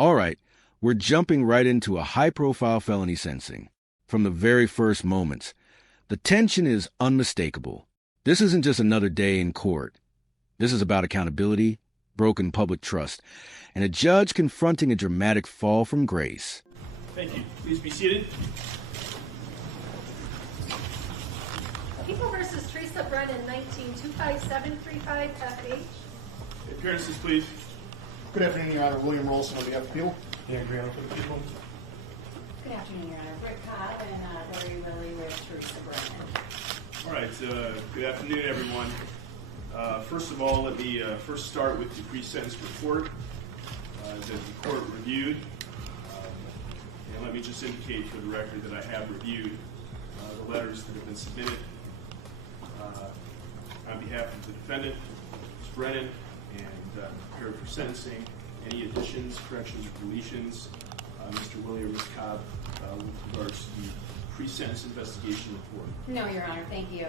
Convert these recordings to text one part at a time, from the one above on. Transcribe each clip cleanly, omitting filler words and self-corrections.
All right, we're jumping right into a high-profile felony sentencing. From the very first moments, the tension is unmistakable. This isn't just another day in court. This is about accountability, broken public trust, and a judge confronting a dramatic fall from grace. Thank you. Please be seated. People versus Theresa Brennan, 19-25735 FH. Appearances, please. Good afternoon, Your Honor. William Rolson on behalf of the people. Dan Graham for the people. Good afternoon, Your Honor. Britt Cobb and Lori Willie with Theresa Brennan. All right. Good afternoon, everyone. First of all, let me first start with the pre-sentence report that the court reviewed. And let me just indicate for the record that I have reviewed the letters that have been submitted on behalf of the defendant, Ms. Brennan, and prepared for sentencing. Any additions, corrections, or deletions, Mr. Willie or Ms. Cobb, with regards to the pre-sentence investigation report? No, Your Honor. Thank you.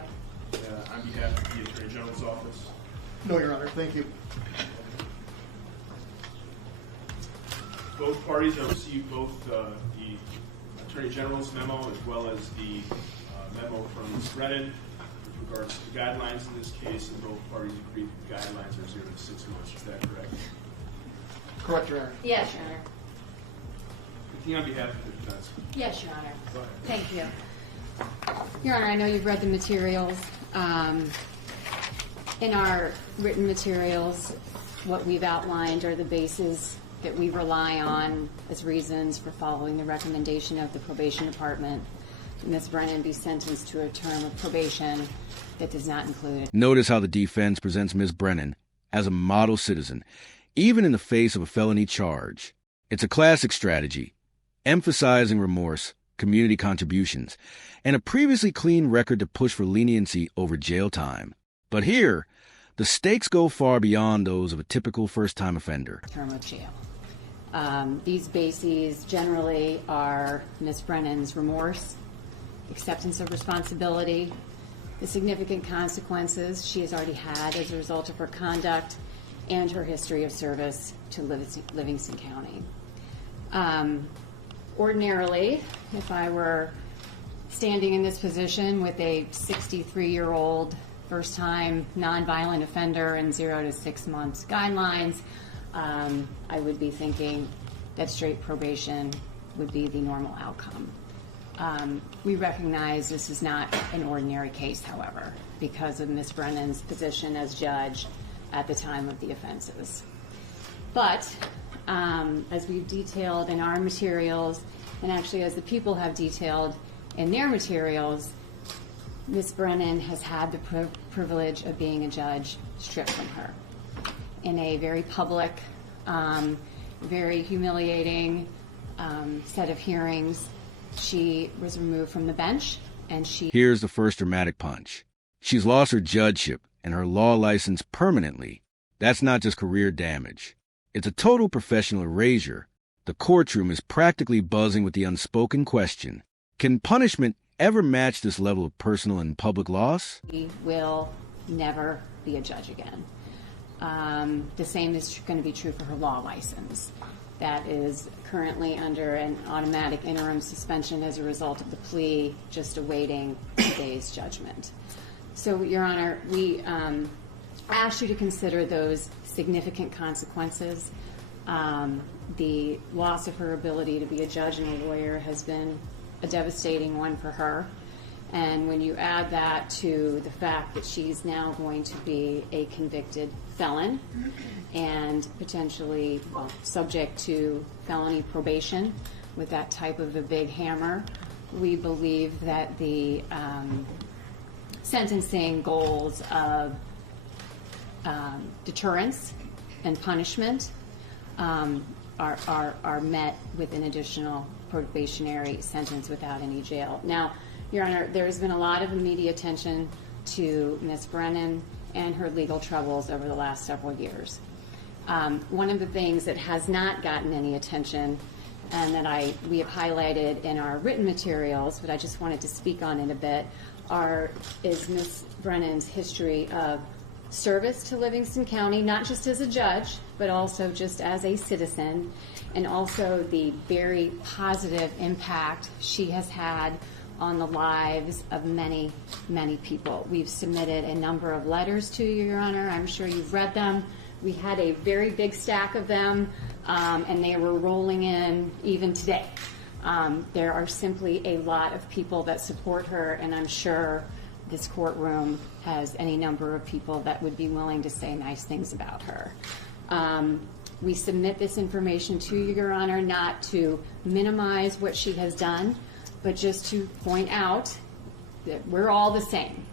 On behalf of the Attorney General's office? No, Your Honor. Thank you. Both parties have received both the Attorney General's memo as well as the memo from Ms. Brennan with regards to the guidelines in this case, and both parties agreed that the guidelines are 0 to 6 months. Is that correct? Correct, Your Honor. Yes, Your Honor. Anything on behalf of the defense? Yes, Your Honor. Go ahead. Thank you. Your Honor, I know you've read the materials. In our written materials, what we've outlined are the bases that we rely on as reasons for following the recommendation of the probation department. Ms. Brennan be sentenced to a term of probation that does not include. Notice how the defense presents Ms. Brennan as a model citizen, even in the face of a felony charge. It's a classic strategy, emphasizing remorse, community contributions, and a previously clean record to push for leniency over jail time. But here, the stakes go far beyond those of a typical first-time offender. Term of jail. These bases generally are Ms. Brennan's remorse, acceptance of responsibility, the significant consequences she has already had as a result of her conduct, and her history of service to Livingston County. Ordinarily, if I were standing in this position with a 63-year-old first-time nonviolent offender and 0 to 6 months guidelines, I would be thinking that straight probation would be the normal outcome. We recognize this is not an ordinary case, however, because of Ms. Brennan's position as judge at the time of the offenses. But as we've detailed in our materials, and actually as the people have detailed in their materials, Ms. Brennan has had the privilege of being a judge stripped from her in a very public, very humiliating set of hearings. She was removed from the bench, and Here's the first dramatic punch. She's lost her judgeship and her law license permanently. That's not just career damage. It's a total professional erasure. The courtroom is practically buzzing with the unspoken question: can punishment ever match this level of personal and public loss? She will never be a judge again. The same is going to be true for her law license. That is currently under an automatic interim suspension as a result of the plea, just awaiting today's judgment. So, Your Honor, we ask you to consider those significant consequences. The loss of her ability to be a judge and a lawyer has been a devastating one for her. And when you add that to the fact that she's now going to be a convicted felon and potentially subject to felony probation with that type of a big hammer, we believe that the sentencing goals of deterrence and punishment are met with an additional probationary sentence without any jail. Now, Your Honor, there has been a lot of media attention to Ms. Brennan and her legal troubles over the last several years. One of the things that has not gotten any attention and that we have highlighted in our written materials, but I just wanted to speak on it a bit, is Ms. Brennan's history of service to Livingston County, not just as a judge, but also just as a citizen, and also the very positive impact she has had on the lives of many, many people. We've submitted a number of letters to you, Your Honor. I'm sure you've read them. We had a very big stack of them, and they were rolling in even today. There are simply a lot of people that support her, and I'm sure this courtroom has any number of people that would be willing to say nice things about her. We submit this information to you, Your Honor, not to minimize what she has done, but just to point out that we're all the same.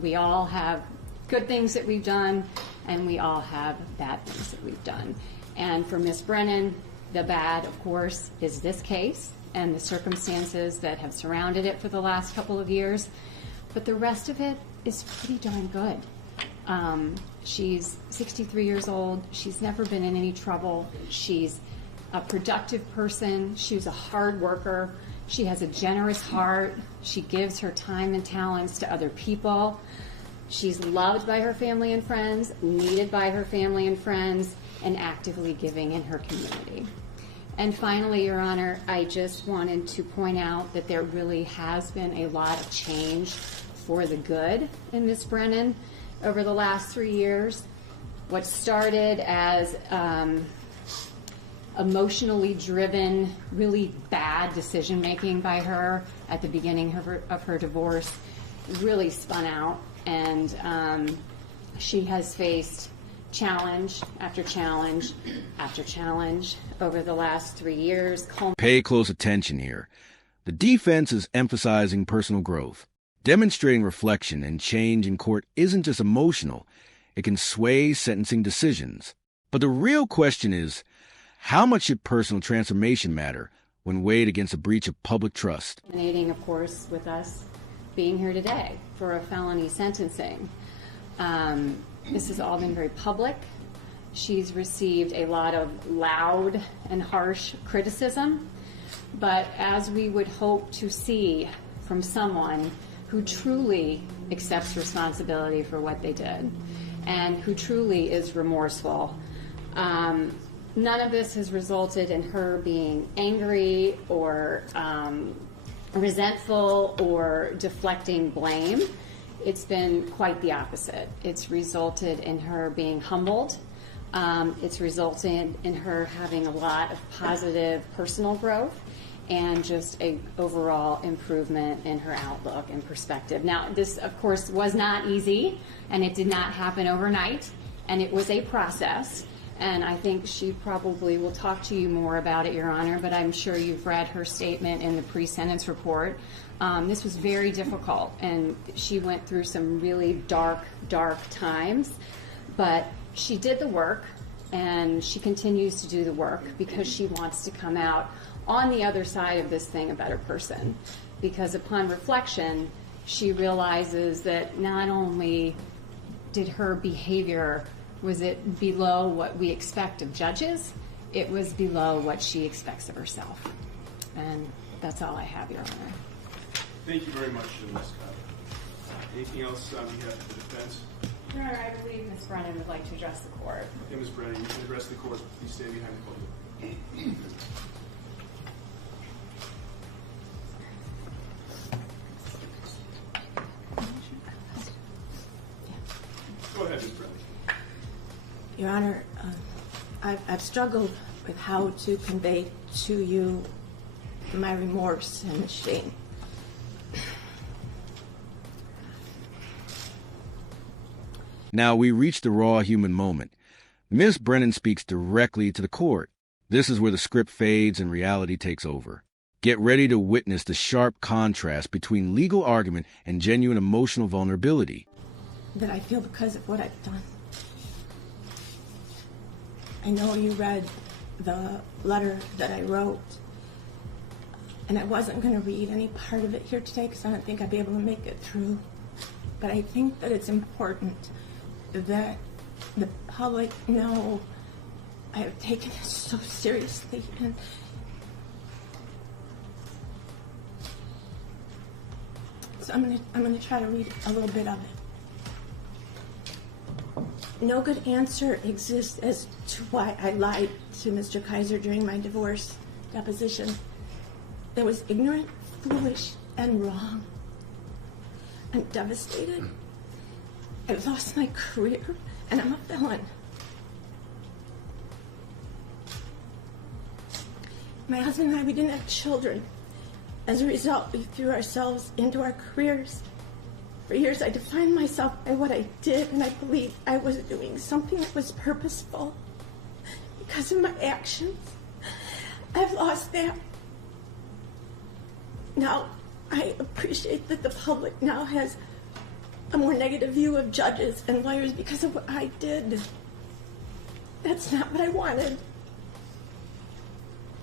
We all have good things that we've done, and we all have bad things that we've done. And for Ms. Brennan, the bad, of course, is this case and the circumstances that have surrounded it for the last couple of years. But the rest of it is pretty darn good. She's 63 years old. She's never been in any trouble. She's a productive person. She was a hard worker. She has a generous heart. She gives her time and talents to other people. She's loved by her family and friends, needed by her family and friends, and actively giving in her community. And finally, Your Honor, I just wanted to point out that there really has been a lot of change for the good in Ms. Brennan over the last 3 years. What started as emotionally driven, really bad decision-making by her at the beginning of her divorce really spun out, and she has faced challenge after challenge after challenge over the last 3 years. Pay close attention here. The defense is emphasizing personal growth. Demonstrating reflection and change in court isn't just emotional. It can sway sentencing decisions. But the real question is, how much should personal transformation matter when weighed against a breach of public trust? Culminating, of course, with us being here today for a felony sentencing. This has all been very public. She's received a lot of loud and harsh criticism, but as we would hope to see from someone who truly accepts responsibility for what they did and who truly is remorseful, none of this has resulted in her being angry or resentful or deflecting blame. It's been quite the opposite. It's resulted in her being humbled. It's resulted in her having a lot of positive personal growth and just a overall improvement in her outlook and perspective. Now, this, of course, was not easy, and it did not happen overnight, and it was a process. And I think she probably will talk to you more about it, Your Honor, but I'm sure you've read her statement in the pre-sentence report. This was very difficult, and she went through some really dark, dark times, but she did the work, and she continues to do the work because she wants to come out on the other side of this thing a better person. Because upon reflection, she realizes that not only did her behavior, was it below what we expect of judges, it was below what she expects of herself. And that's all I have, Your Honor. Thank you very much, Ms. Scott. Anything else on behalf of the defense? Your Honor, I believe Ms. Brennan would like to address the court. Okay, Ms. Brennan, you can address the court. Please stay behind the podium. Go ahead, Ms. Brennan. Your Honor, I've struggled with how to convey to you my remorse and shame. Now we reach the raw human moment. Ms. Brennan speaks directly to the court. This is where the script fades and reality takes over. Get ready to witness the sharp contrast between legal argument and genuine emotional vulnerability. That I feel because of what I've done. I know you read the letter that I wrote, and I wasn't going to read any part of it here today because I don't think I'd be able to make it through. But I think that it's important that the public know I have taken this so seriously, and so I'm gonna try to read a little bit of it. No good answer exists as to why I lied to Mr. Kaiser during my divorce deposition. That was ignorant, foolish, and wrong. I'm devastated. I've lost my career, and I'm a felon. My husband and I, we didn't have children. As a result, we threw ourselves into our careers. For years, I defined myself by what I did, and I believed I was doing something that was purposeful. Because of my actions, I've lost that. Now, I appreciate that the public now has a more negative view of judges and lawyers because of what I did. That's not what I wanted.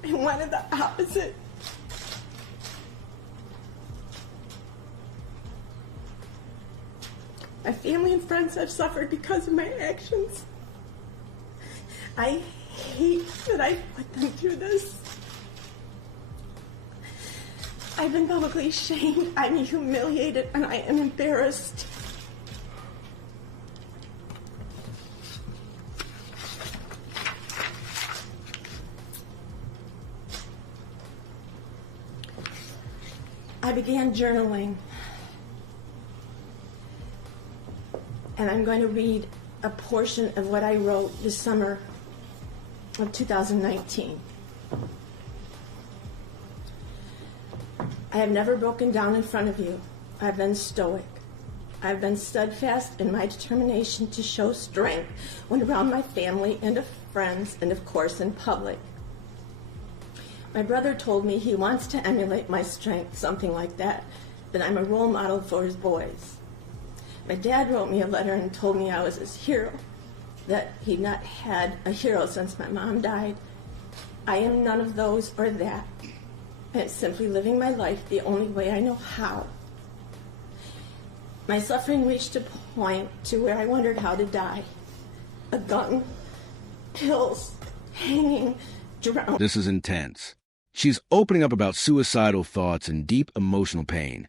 I wanted the opposite. My family and friends have suffered because of my actions. I hate that I put them through this. I've been publicly shamed, I'm humiliated, and I am embarrassed. I began journaling, and I'm going to read a portion of what I wrote this summer of 2019. I have never broken down in front of you. I've been stoic. I've been steadfast in my determination to show strength when around my family and of friends and, of course, in public. My brother told me he wants to emulate my strength, something like that I'm a role model for his boys. My dad wrote me a letter and told me I was his hero, that he'd not had a hero since my mom died. I am none of those or that. I'm simply living my life the only way I know how. My suffering reached a point to where I wondered how to die. A gun, pills, hanging, drowning. This is intense. She's opening up about suicidal thoughts and deep emotional pain,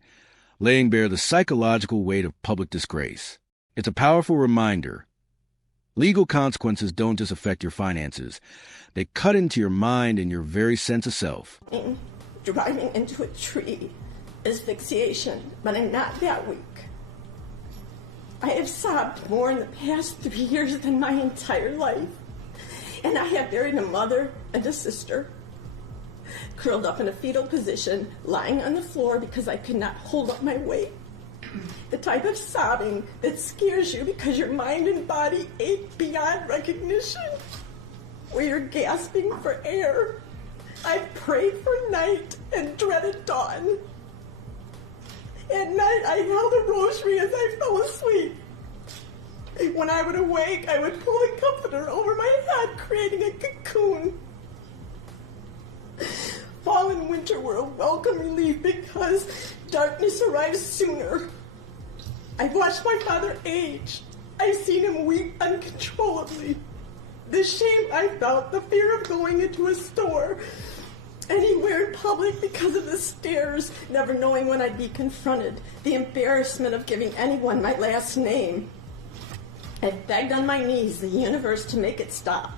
laying bare the psychological weight of public disgrace. It's a powerful reminder. Legal consequences don't just affect your finances. They cut into your mind and your very sense of self. Driving into a tree, asphyxiation, but I'm not that weak. I have sobbed more in the past 3 years than my entire life. And I have buried a mother and a sister, curled up in a fetal position, lying on the floor because I could not hold up my weight. The type of sobbing that scares you because your mind and body ache beyond recognition, where you're gasping for air. I prayed for night and dreaded dawn. At night, I held a rosary as I fell asleep. When I would awake, I would pull a comforter over my head, creating a cocoon. Fall and winter were a welcome relief because darkness arrives sooner. I've watched my father age. I've seen him weep uncontrollably. The shame I felt, the fear of going into a store, anywhere in public because of the stares, never knowing when I'd be confronted, the embarrassment of giving anyone my last name. I've begged on my knees the universe to make it stop.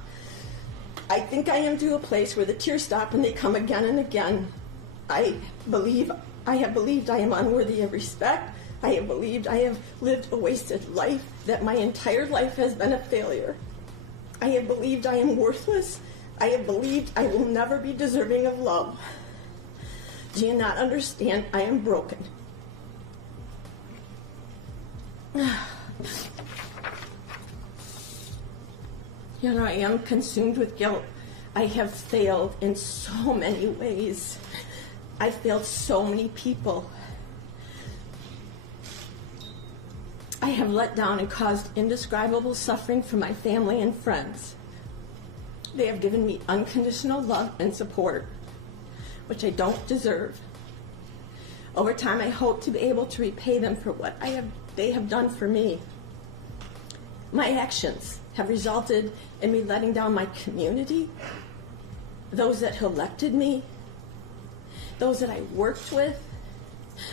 I think I am to a place where the tears stop and they come again and again. I have believed I am unworthy of respect. I have believed I have lived a wasted life, that my entire life has been a failure. I have believed I am worthless. I have believed I will never be deserving of love. Do you not understand? I am broken. You know, I am consumed with guilt. I have failed in so many ways. I failed so many people. I have let down and caused indescribable suffering for my family and friends. They have given me unconditional love and support, which I don't deserve. Over time, I hope to be able to repay them for what they have done for me. My actions have resulted in me letting down my community, those that elected me, those that I worked with.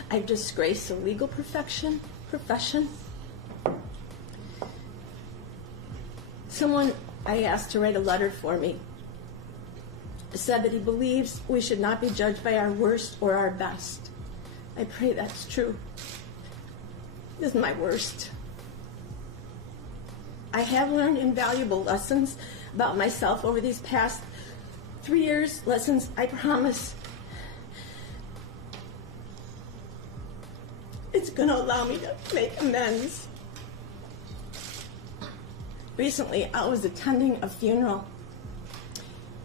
I've disgraced the legal profession. Someone I asked to write a letter for me said that he believes we should not be judged by our worst or our best. I pray that's true. This is my worst. I have learned invaluable lessons about myself over these past 3 years, lessons I promise it's going to allow me to make amends. Recently, I was attending a funeral,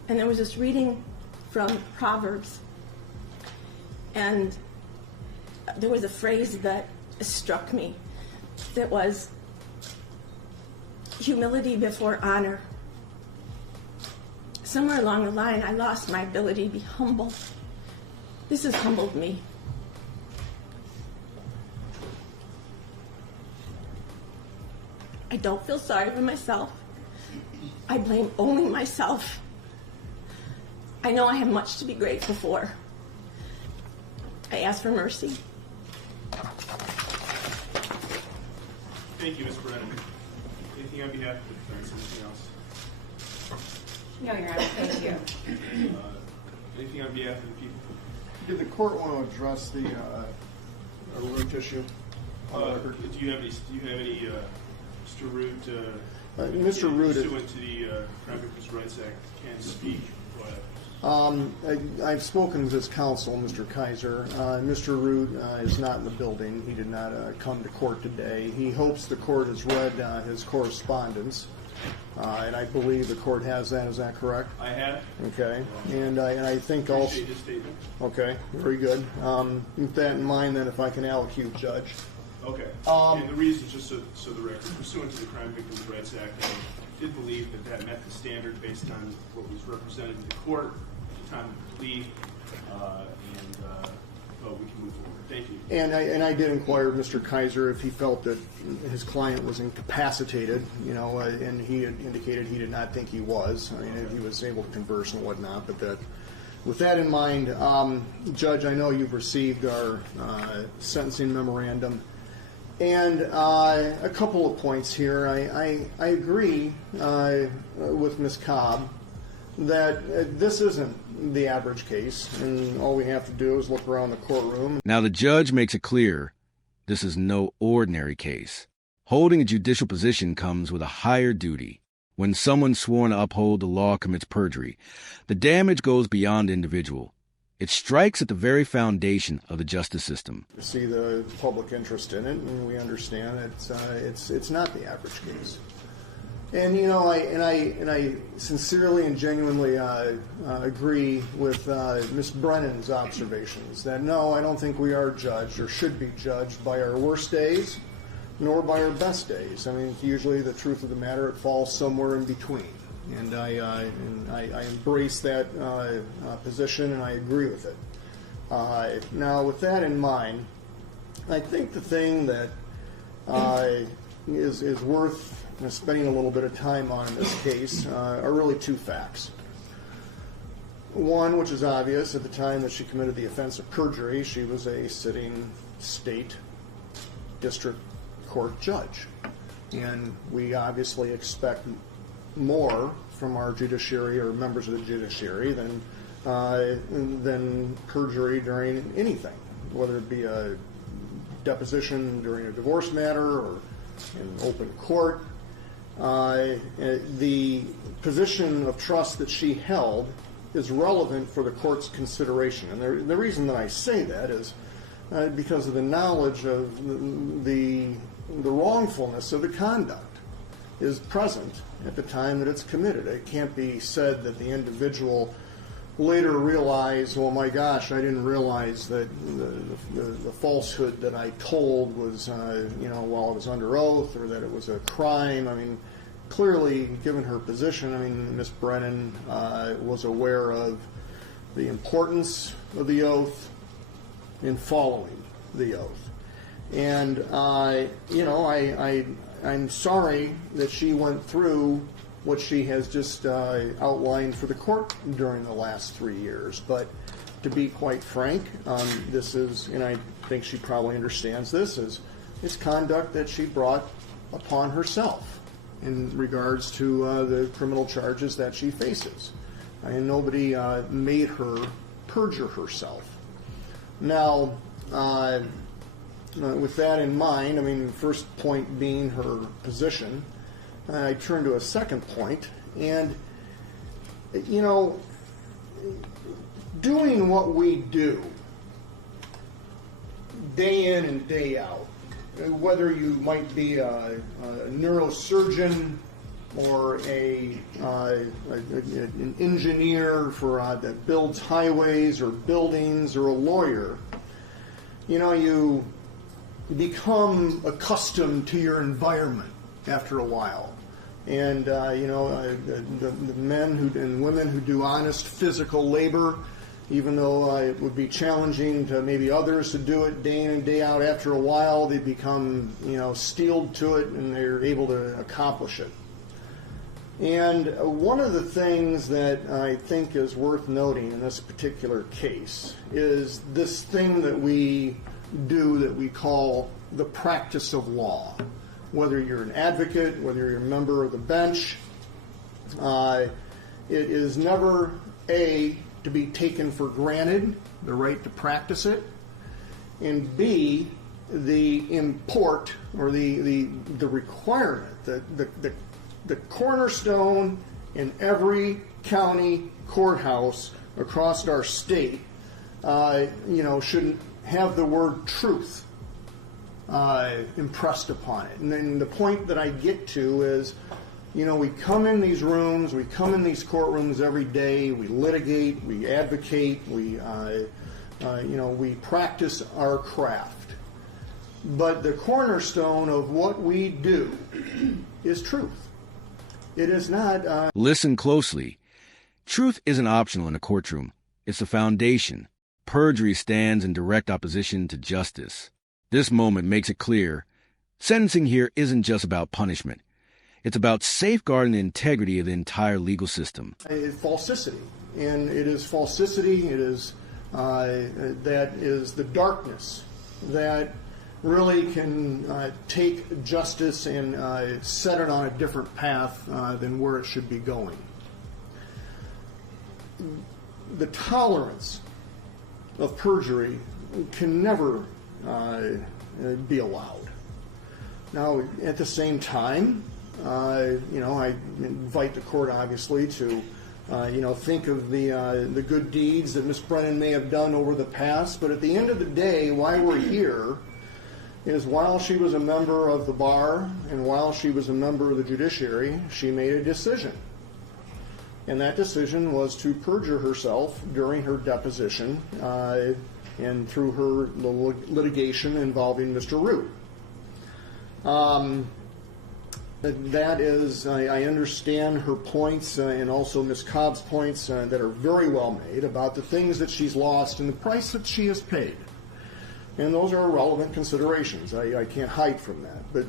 and there was this reading from Proverbs, and there was a phrase that struck me that was humility before honor. Somewhere along the line, I lost my ability to be humble. This has humbled me. I don't feel sorry for myself. I blame only myself. I know I have much to be grateful for. I ask for mercy. Thank you, Ms. Brennan. Anything on behalf of the defense? Anything else? No, Your Honor, thank you. Anything on behalf of the people? Did the court want to address the root issue on the record? Do you have any, Mr. Root, Mr. Root, pursuant to the Crime Victims' Rights Act, can speak? Go ahead. I've spoken with his counsel, Mr. Kaiser. Mr. Root is not in the building. He did not come to court today. He hopes the court has read his correspondence, and I believe the court has that. Is that correct? I have. Okay, and I think also. Appreciate his statement. Okay, very good. With that in mind, then, if I can allocute, Judge. Okay. And the reason, just so the record, pursuant to the Crime Victims' Rights Act, I did believe that met the standard based on what was represented in the court at the time of the plea, but we can move forward. Thank you. And I did inquire of Mr. Kaiser if he felt that his client was incapacitated, and he had indicated he did not think he was. I mean, he was able to converse and whatnot, but that. With that in mind, Judge, I know you've received our sentencing memorandum. And a couple of points here. I agree with Ms. Cobb that this isn't the average case, and all we have to do is look around the courtroom. Now the judge makes it clear this is no ordinary case. Holding a judicial position comes with a higher duty. When someone sworn to uphold the law commits perjury, the damage goes beyond the individual. It strikes at the very foundation of the justice system. We see the public interest in it, and we understand it's not the average case. And I sincerely and genuinely agree with Ms. Brennan's observations that no, I don't think we are judged or should be judged by our worst days, nor by our best days. I mean, usually the truth of the matter, it falls somewhere in between. And I embrace that position, and I agree with it. Now, with that in mind, I think the thing that is worth spending a little bit of time on in this case are really two facts. One, which is obvious, at the time that she committed the offense of perjury, she was a sitting state district court judge. And we obviously expect more from our judiciary or members of the judiciary than perjury during anything, whether it be a deposition during a divorce matter or in open court. The position of trust that she held is relevant for the court's consideration. And the reason that I say that is because of the knowledge of the wrongfulness of the conduct is present at the time that it's committed. It can't be said that the individual later realized, well, my gosh, I didn't realize that the falsehood that I told was, while I was under oath, or that it was a crime. I mean, clearly, given her position, I mean, Ms. Brennan was aware of the importance of the oath in following the oath. And, I'm sorry that she went through what she has just outlined for the court during the last 3 years. But to be quite frank, this is, and I think she probably understands this, is it's conduct that she brought upon herself. in regards to the criminal charges that she faces. And nobody made her perjure herself. Now, with that in mind, I mean, the first point being her position, I turn to a second point, and, you know, doing what we do day in and day out, whether you might be a neurosurgeon or an engineer that builds highways or buildings, or a lawyer, you know, you become accustomed to your environment after a while. And, you know, the men and women who do honest physical labor, even though it would be challenging to maybe others to do it day in and day out, after a while they become, you know, steeled to it, and they're able to accomplish it. And one of the things that I think is worth noting in this particular case is this thing that we do that we call the practice of law. Whether you're an advocate, whether you're a member of the bench, it is never A, to be taken for granted, the right to practice it, and B, the import or the requirement, the cornerstone in every county courthouse across our state, you know, should have the word truth impressed upon it. And then the point that I get to is, you know, we come in these rooms, we come in these courtrooms every day, we litigate, we advocate, we practice our craft. But the cornerstone of what we do is truth. It is not... Listen closely. Truth isn't optional in a courtroom. It's the foundation. Perjury stands in direct opposition to justice. This moment makes it clear. Sentencing here isn't just about punishment. It's about safeguarding the integrity of the entire legal system. Falsity. And it is falsity, it is, that is the darkness that really can take justice and set it on a different path than where it should be going. The tolerance of perjury can never be allowed. Now, at the same time, you know, I invite the court, obviously, to you know, think of the good deeds that Ms. Brennan may have done over the past. But at the end of the day, why we're here is while she was a member of the bar and while she was a member of the judiciary, she made a decision. And that decision was to perjure herself during her deposition and through her litigation involving Mr. Root. That is, I understand her points and also Ms. Cobb's points that are very well made about the things that she's lost and the price that she has paid. And those are relevant considerations. I can't hide from that. But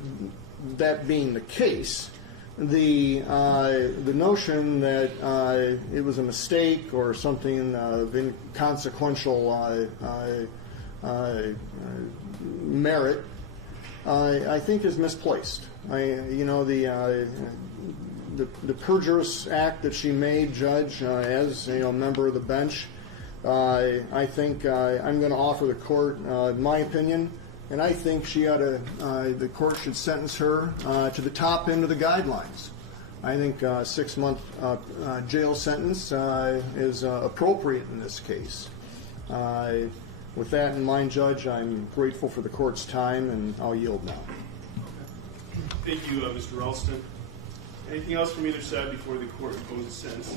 that being the case, the notion that it was a mistake or something of inconsequential merit, I think is misplaced. You know, the perjurous act that she made, Judge, as, you know, a member of the bench, I think I'm going to offer the court my opinion, and I think she ought to, the court should sentence her to the top end of the guidelines. I think a 6-month jail sentence is appropriate in this case. With that in mind, Judge, I'm grateful for the court's time, and I'll yield now. Thank you, Mr. Ralston. Anything else from either side before the court imposes sentence?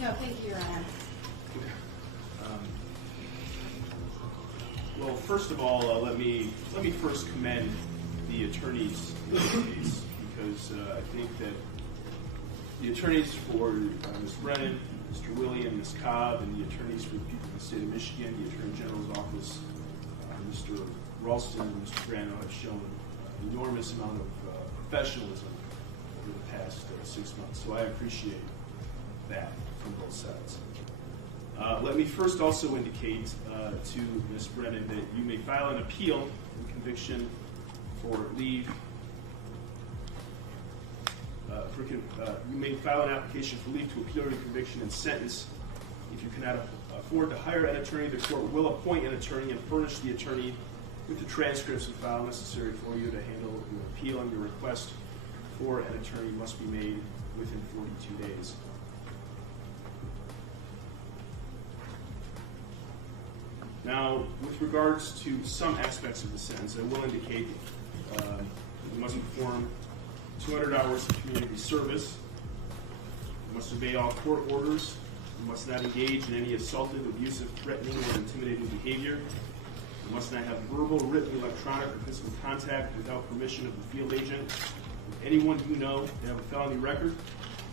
No, thank you, Your Honor. Well, first of all, let me first commend the attorneys in this case, because I think that the attorneys for Ms. Brennan, Mr. William, Ms. Cobb, and the attorneys for the people in the state of Michigan, the Attorney General's office, Mr. Ralston and Mr. Grano have shown an enormous amount of professionalism over the past 6 months. So I appreciate that from both sides. Let me first also indicate to Ms. Brennan that you may file an appeal in conviction for leave you may file an application for leave to appeal your conviction and sentence. If you cannot afford to hire an attorney, the court will appoint an attorney and furnish the attorney with the transcripts and file necessary for you to handle your appeal, and your request for an attorney must be made within 42 days. Now, with regards to some aspects of the sentence, I will indicate you must perform 200 hours of community service. You must obey all court orders. You must not engage in any assaultive, abusive, threatening, or intimidating behavior. You must not have verbal, written, electronic, or physical contact without permission of the field agent with anyone you know to have a felony record.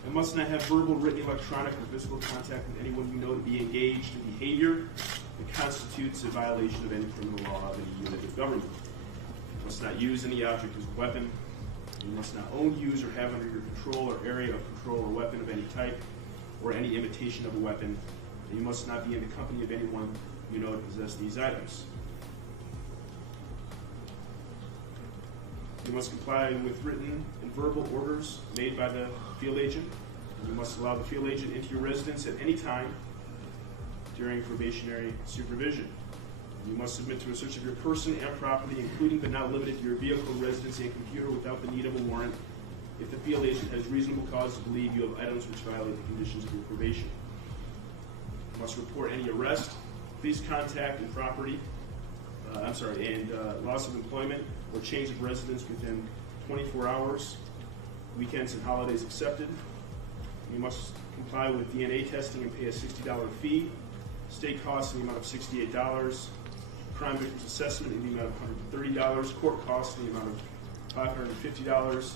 And must not have verbal, written, electronic, or physical contact with anyone you know to be engaged in behavior that constitutes a violation of any criminal law of any unit of government. You must not use any object as a weapon. You must not own, use, or have under your control or area of control a weapon of any type or any imitation of a weapon. And you must not be in the company of anyone you know to possess these items. You must comply with written and verbal orders made by the field agent. And you must allow the field agent into your residence at any time during probationary supervision. You must submit to a search of your person and property, including but not limited to your vehicle, residence, and computer without the need of a warrant if the field agent has reasonable cause to believe you have items which violate the conditions of your probation. You must report any arrest, police contact, and loss of employment or change of residence within 24 hours, weekends and holidays accepted. You must comply with DNA testing and pay a $60 fee, state costs in the amount of $68, crime victims assessment in the amount of $130, court costs in the amount of $550.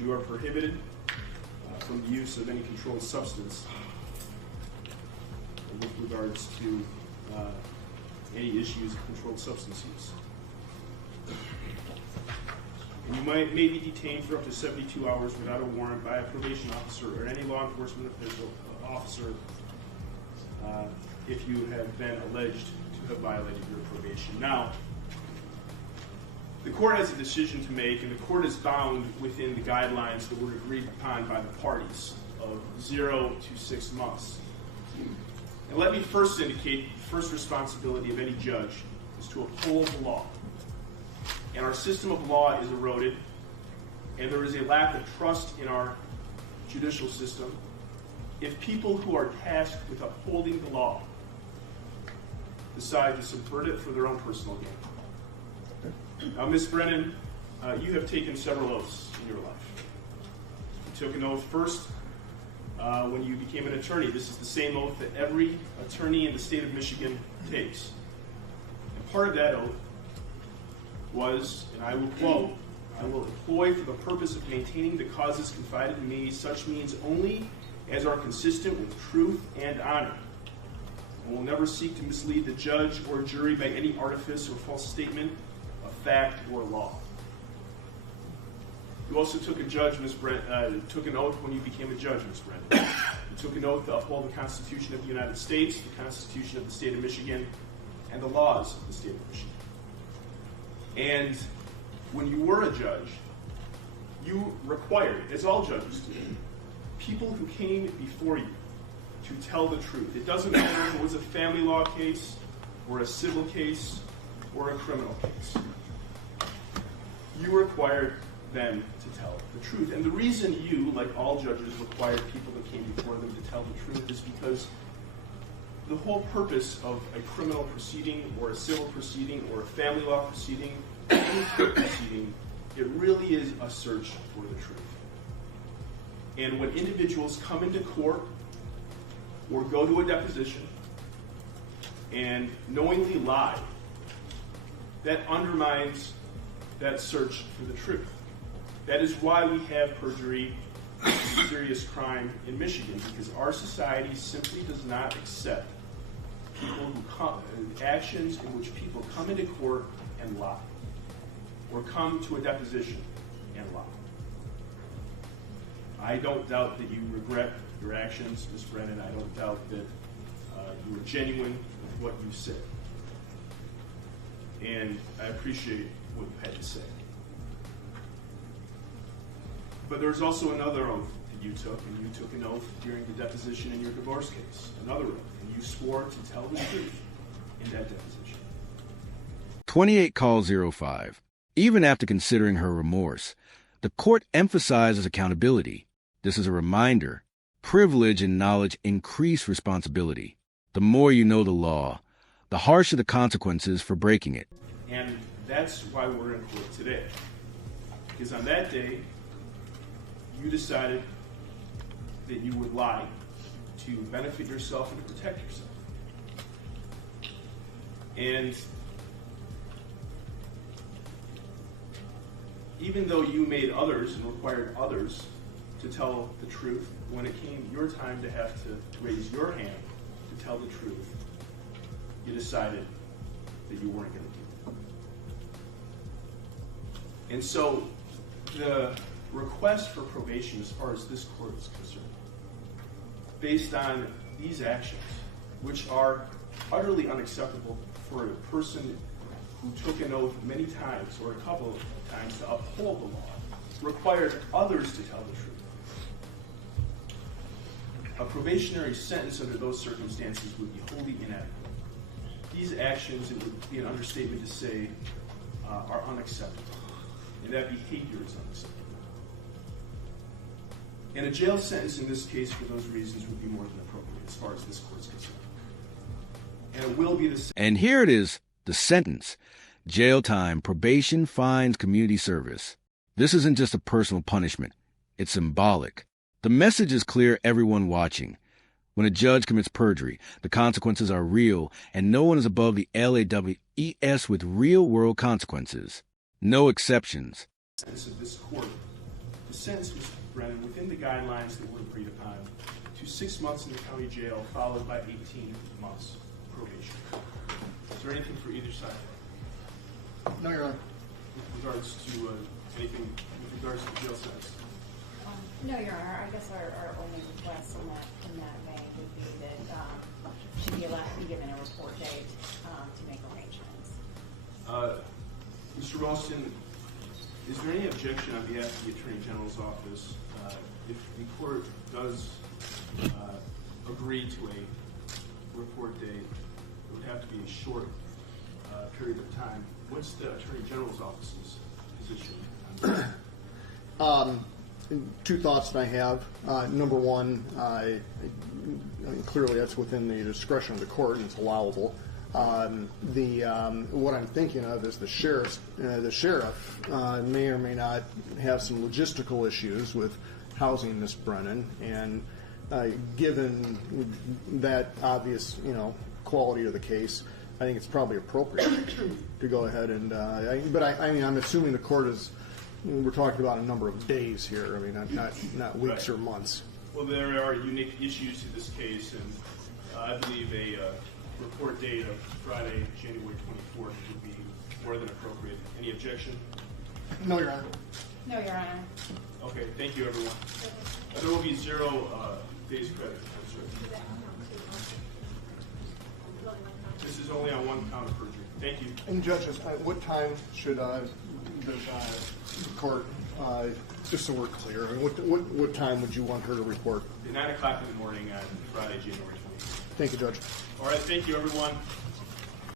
You are prohibited from the use of any controlled substance with regards to any issues of controlled substance use. And you may be detained for up to 72 hours without a warrant by a probation officer or any law enforcement official officer if you have been alleged to have violated your probation. Now, the court has a decision to make, and the court is bound within the guidelines that were agreed upon by the parties of 0 to 6 months. And let me first indicate the first responsibility of any judge is to uphold the law. And our system of law is eroded, and there is a lack of trust in our judicial system if people who are tasked with upholding the law decide to subvert it for their own personal gain. Now, Ms. Brennan, you have taken several oaths in your life. You took an oath first when you became an attorney. This is the same oath that every attorney in the state of Michigan takes. And part of that oath was, and I will quote, "I will employ for the purpose of maintaining the causes confided in me such means only as are consistent with truth and honor. I will never seek to mislead the judge or jury by any artifice or false statement of fact or law." You also took took an oath when you became a judge, Ms. Brennan. You took an oath to uphold the Constitution of the United States, the Constitution of the state of Michigan, and the laws of the state of Michigan. And when you were a judge, you required, as all judges do, people who came before you to tell the truth. It doesn't matter if it was a family law case, or a civil case, or a criminal case. You required them to tell the truth. And the reason you, like all judges, required people that came before them to tell the truth is because the whole purpose of a criminal proceeding, or a civil proceeding, or a family law proceeding, any court proceeding, it really is a search for the truth. And when individuals come into court or go to a deposition and knowingly lie, that undermines that search for the truth. That is why we have perjury as a serious crime in Michigan, because our society simply does not accept people who actions in which people come into court and lie, or come to a deposition and lie. I don't doubt that you regret your actions, Ms. Brennan. I don't doubt that you were genuine with what you said. And I appreciate what you had to say. But there's also another oath that you took, and you took an oath during the deposition in your divorce case, another oath, and you swore to tell the truth in that deposition. 28 Call 05. Even after considering her remorse, the court emphasizes accountability. This is a reminder. Privilege and knowledge increase responsibility. The more you know the law, the harsher the consequences for breaking it. And that's why we're in court today. Because on that day, you decided that you would lie to benefit yourself and to protect yourself. And even though you made others and required others to tell the truth, when it came your time to have to raise your hand to tell the truth, you decided that you weren't going to do it. And so the request for probation, as far as this court is concerned, based on these actions, which are utterly unacceptable for a person who took an oath many times or a couple of times to uphold the law, required others to tell the truth. A probationary sentence under those circumstances would be wholly inadequate. These actions, it would be an understatement to say, are unacceptable. And that behavior is unacceptable. And a jail sentence in this case for those reasons would be more than appropriate as far as this court's concerned. And it will be the same. And here it is, the sentence. Jail time, probation, fines, community service. This isn't just a personal punishment. It's symbolic. The message is clear, everyone watching. When a judge commits perjury, the consequences are real, and no one is above the LAWES with real-world consequences. No exceptions. Of this court, the sentence was, Brennan, within the guidelines that were agreed upon, to 6 months in the county jail, followed by 18 months probation. Is there anything for either side? No, Your Honor. With regards to anything with regards to the jail sentence? No, Your Honor. I guess our only request in that vein would be that she be allowed to be given a report date to make arrangements. Mr. Ralston, is there any objection on behalf of the Attorney General's office if the court does agree to a report date? It would have to be a short period of time. What's the Attorney General's office's position on that? Two thoughts that I have. Number one, clearly that's within the discretion of the court and it's allowable. What I'm thinking of is the sheriff may or may not have some logistical issues with housing Miss Brennan, and given that obvious, quality of the case, I think it's probably appropriate to go ahead and. I'm assuming the court is. We're talking about a number of days here. I mean, not weeks or months. Well, there are unique issues to this case, and I believe a report date of Friday, January 24th would be more than appropriate. Any objection? No, Your Honor. No, Your Honor. Okay, thank you, everyone. There will be 0 days credit. This is only on one count of perjury. Thank you. And judges, what time should the court, just so we're clear, I mean, what time would you want her to report? At 9 o'clock in the morning on Friday, January 24th. Thank you, Judge. All right, thank you, everyone.